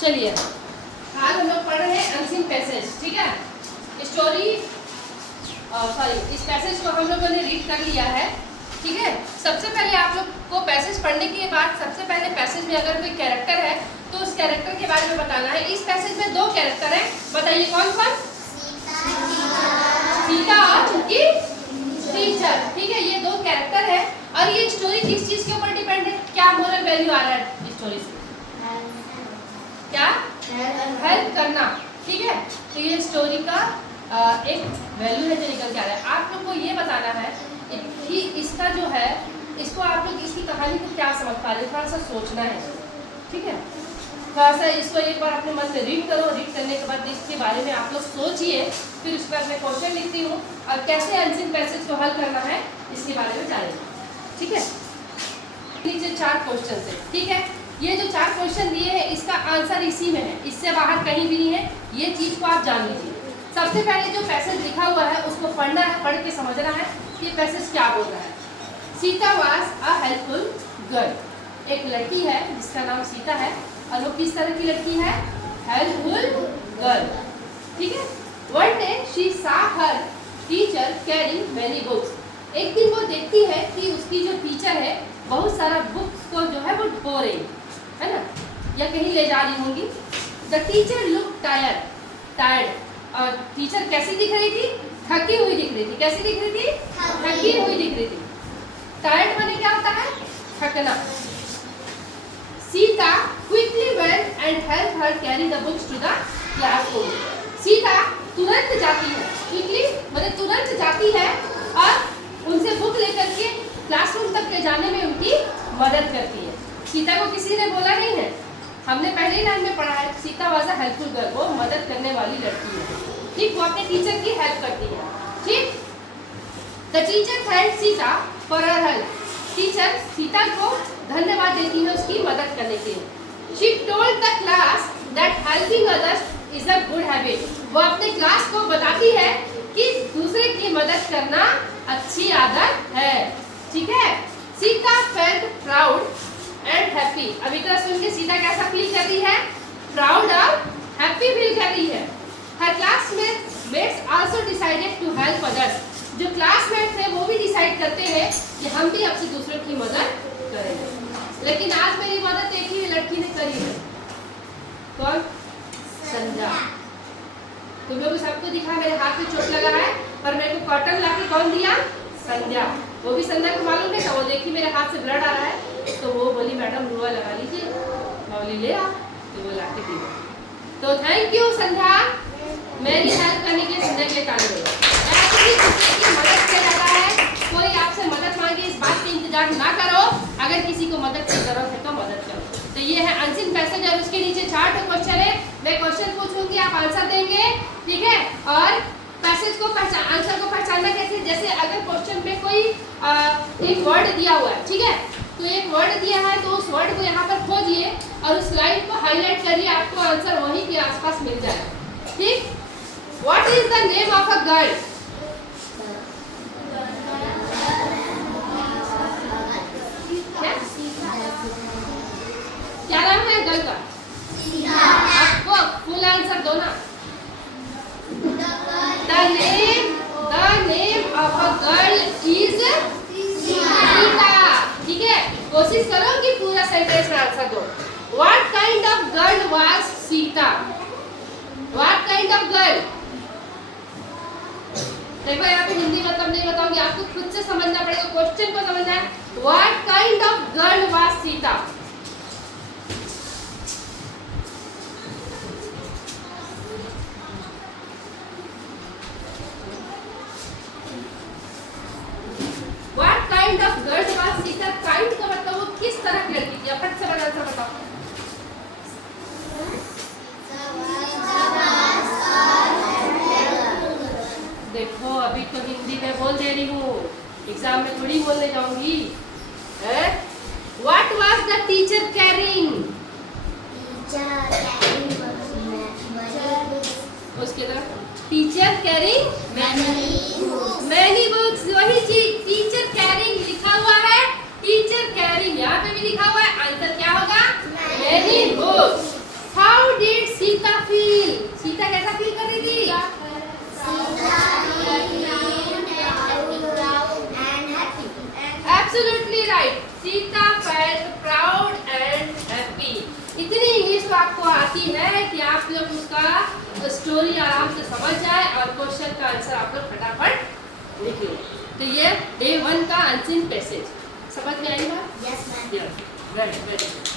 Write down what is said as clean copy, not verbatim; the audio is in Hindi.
चलिए आज हम लोग पढ़ रहे हैं अनसीन पैसेज, ठीक है। स्टोरी इस पैसेज को हम लोगों ने रीड कर लिया है, ठीक है। सबसे पहले आप लोग को पैसेज पढ़ने के बाद सबसे पहले पैसेज में अगर कोई कैरेक्टर है तो उस कैरेक्टर के बारे में बताना है। इस पैसेज में दो कैरेक्टर हैं, बताइए कौन कौन? सीता और उनकी टीचर, ठीक है। ये दो कैरेक्टर है और ये स्टोरी किस चीज के ऊपर डिपेंड है? क्या मोरल वैल्यू आ रहा है स्टोरी से? क्या? हेल्प करना, ठीक है। तो ये स्टोरी का एक वैल्यू है जो निकल के आ रहा है। आप लोग को ये बताना है कि इसका जो है, इसको आप लोग इसकी कहानी को क्या समझ पा रहे हैं, थोड़ा सा सोचना है, ठीक है। थोड़ा सा इसको एक बार अपने मन से रीड करो। रीड करने के बाद इसके बारे में आप लोग सोचिए, फिर उस पर मैं क्वेश्चन लिखती हूँ और कैसे अनसीन पैसेज को हल करना है इसके बारे में जानेंगे, ठीक है। नीचे 4 क्वेश्चन है, ठीक है। ये जो 4 क्वेश्चन दिए हैं इसका आंसर इसी में है, इससे बाहर कहीं भी नहीं है। ये चीज को आप जान लीजिए। सबसे पहले जो पैसेज लिखा हुआ है उसको पढ़ना है, पढ़ के समझना है कि ये पैसेज क्या बोल रहा है। Sita was a helpful girl. एक लड़की है जिसका नाम सीता है और वो किस तरह की लड़की है? हेल्पफुल गर्ल, ठीक है। वन डे शी सा हर टीचर कैरिंग मेनी बुक्स। एक दिन वो देखती है कि उसकी जो टीचर है बहुत सारा बुक्स को जो है वो ढो रही है ना, या कहीं ले जा रही होंगी। The teacher look tired. और टीचर कैसी दिख रही थी? थकी हुई दिख रही थी। कैसी दिख रही थी? थकी हुई दिख रही थी। टायर्ड माने क्या होता है? थकना। Sita quickly went and help her carry the books to the classroom. Sita तुरंत जाती है, क्विकली माने तुरंत जाती है और उनसे बुक लेकर के क्लासरूम तक ले जाने में उनकी मदद करती है। सीता को किसी ने बोला नहीं है, हमने पहले लाइन में पढ़ा है Sita was a helpful girl, वो मदद करने वाली लड़की है, ठीक। वो अपने टीचर की हेल्प करती है, ठीक। The teacher thanked Sita for her help. Teacher Sita को धन्यवाद देती है उसकी मदद करने के लिए। She told the class that helping others is a good habit. वो अपने क्लास को बताती है कि दूसरे की मदद करना अच्छी आदत है, ठीक है। Sita felt proud and happy. अब इतना सुन के सीता कैसा फील कर रही है? प्राउड और हैप्पी फील कर रही है। Her classmates also decided to help others. जो क्लासमेट थे वो भी डिसाइड करते हैं कि हम भी अपने दूसरों की मदद करेंगे। लेकिन आज मेरी मदद एक ही लड़की ने करी है, कौन? संध्या। तुम लोग सबको दिखा मेरे हाथ में चोट लगा है, पर मेरे को कॉटन लाके कौन दिया? संध्या। वो भी संध्या को मालूम नहीं था, वो देखी मेरे हाथ से ब्लड आ रहा है तो वो बोली मैडम रुआ लगा लीजिए। मैं बोली ले आ, तो वो लाके दी। तो थैंक यू संध्या, मेरी हेल्प करने के लिए संध्या के लिए ताली। ऐसे ही दूसरे की मदद किया जाता है। कोई आपसे मदद मांगे इस बात का इंतजार ना करो, अगर किसी को मदद की जरूरत है तो मदद करो। तो ये है अनसीन पैसेज और उसके नीचे 4 क्वेश्चन है। मैं क्वेश्चन पूछूंगी, आप आंसर देंगे, ठीक है। और पैसेज को आंसर को पहचानना कैसे? जैसे अगर क्वेश्चन में कोई एक वर्ड दिया हुआ है, ठीक है, तो एक वर्ड दिया है तो उस वर्ड को यहाँ पर खोजिए और उस लाइन को हाईलाइट करिए, आपको आंसर वहीं के आसपास मिल जाएगा, ठीक। What is the name of a girl? क्या नाम है गर्ल का? आपको फुल आंसर दो ना। The name of a girl is Sita, ठीक है। कोशिश करो कि पूरा सेंटेंस में आंसर दो। What kind of girl was Sita? What kind of girl? देखो यहाँ पे हिंदी मतलब नहीं बताऊंगी, आपको खुद से समझना पड़ेगा, क्वेश्चन को समझना है। What kind of girl was Sita? What kind of girl was Sita? Kind का मतलब वो किस तरह की लड़की थी? फट से बड़ा आंसर बताओ। देखो अभी तो हिंदी में बोल दे रही हूँ, एग्जाम में थोड़ी बोलने जाऊंगी। What was the teacher carrying? उसके तरफ टीचर कैरिंग मैनी बुक्स। वही चीज, टीचर कैरिंग लिखा हुआ है, टीचर कैरिंग यहाँ पे भी लिखा हुआ है, आंसर क्या होगा? Many books. हाउ आपको आती है कि आप लोग उसका स्टोरी आराम से समझ जाए और क्वेश्चन का आंसर आप लोग फटाफट लिखिए। तो ये डे 1 का अनसीन पैसेज समझ में आई बात? Yes, ma'am. Very very